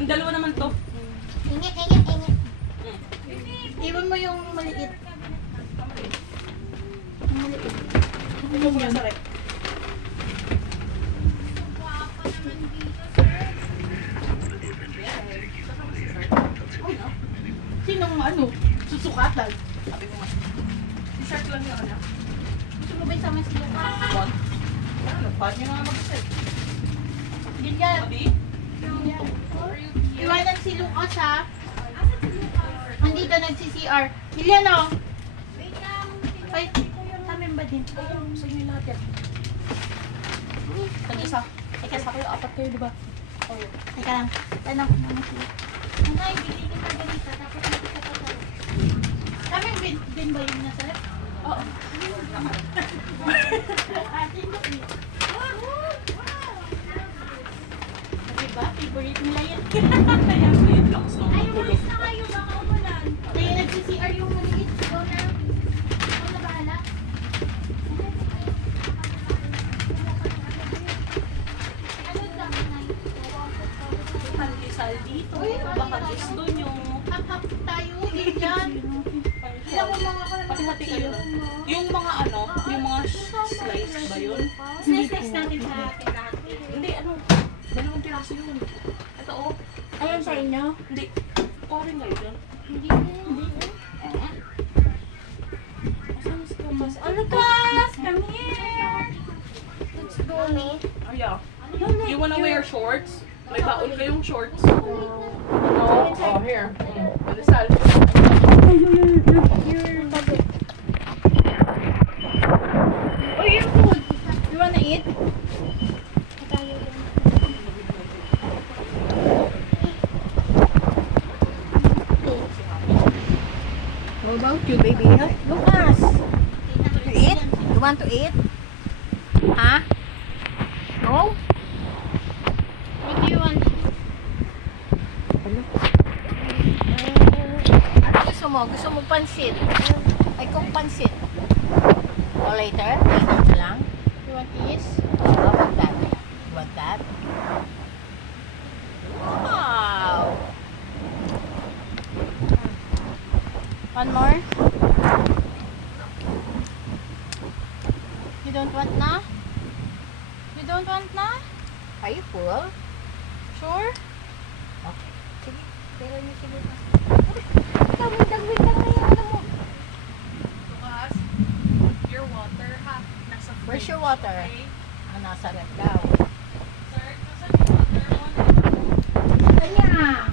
Yung dalawa naman to. Ingit, ingit, ingit. Iwan mo yung maliit. Yung maliit. Ito muna sa rep. Sinong ano? Susukatan. Sabi ko nga. T-shirt lang yung ano. Gusto mo ba yung sama si Luka? One. Ano, ba't niya nga mag-set? Ganyan. Sabi? Iwanan si Lucas ha. Andito nagsi-CR. Ilian o. Ay, samin ba din? Oo, sa inyo lahat yan. Tag-isa. Tag-isa kayo, apat kayo, di ba? Oo. Teka lang. Tanong ko naman sila. Anay, bili kita ganita. Tapos hindi ka pa tayo. Samin din ba yung nasa rep? Oo. Atin mo eh. Diba? Favorite nila yan. Kaya ko yung lakas ng Ay, tulog. umalis na kayo. Baka umulan. Kaya nagsi-CR yung maliit. Ikaw na. Ikaw na bahala. Ano lang, Nay? Pandesal dito. Baka is doon yung... Hap-hap tayo. Ganyan. Ilang mo mga ko Pati-hati kayo. Yung mga ano, yung mga slice ba yun? Slice natin sa tindahan. Hindi, ano, dalawang piraso yun. Ito, oh. Ayun sa inyo? Hindi. Orin kayo dyan. Hindi. Asan si Thomas? Lucas! Come here! Let's go, me. Oh, yeah. You wanna wear shorts? May baon kayong shorts. Ano? Oh, here. Pandesal. Your budget. Oh, your food. You wanna eat? How about you, baby? Lucas! To eat? You want to eat? Huh? No? What do you want? Ano gusto mo? Gusto mo pansit? Ay, kung pansit. O later? Later na lang? You want this? How about that? You want that? Wow! One more? You don't want na? You don't want na? Are you full? Sure? Okay. Sige. Pero niyo sige. Wait lang na yung ano mo. Lucas, your water, ha? Nasa fridge. Where's your water? Okay? Ah, nasa rep daw. Sir, nasa yung water mo? Kanya!